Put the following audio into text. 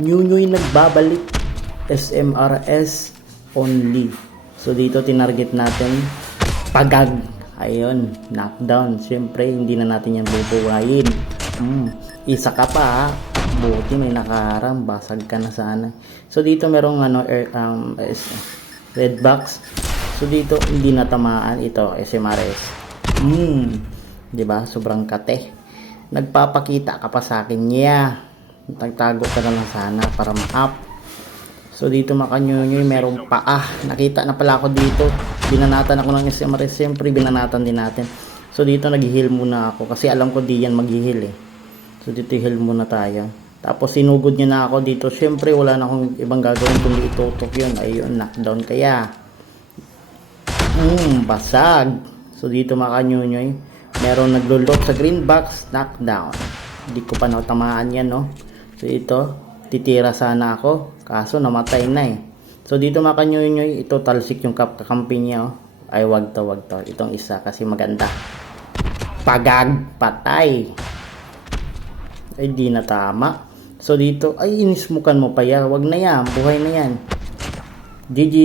Nyunyuy nagbabalik. SMRS only. So dito tinarget natin pagag. Ayun, knockdown. Siyempre hindi na natin yan bubuhayin. Isa ka pa ha. Buti may nakaharang, basag ka na sana. So dito merong red box. So dito hindi natamaan ito SMRS. 'Di ba? Sobrang kate. Nagpapakita ka pa sa akin niya. Tagtago ka na lang sana para ma-up. So dito makanyunyoy, merong paa. Nakita na pala ako dito. Binanatan ako ng SMRS. Siyempre binanatan din natin. So dito nag-heal muna ako kasi alam ko di yan mag-heal eh. So dito heal muna tayo. Tapos sinugod niya na ako dito. Siyempre wala na akong ibang gagawin kundi itutok yun. Ayun, knockdown kaya. Basag. So dito makanyunyoy, meron naglulok sa green box, knockdown. Hindi ko pa natamaan yan no. So ito, titira sana ako. Kaso namatay na eh. So dito makanyunyoy, ito talsik yung kakampi niya oh. Ay wag to. Itong isa kasi maganda. Pagag, patay. Ay di na tama. So dito, ay inismukan mo pa yan. Wag na yan, buhay na yan. GG.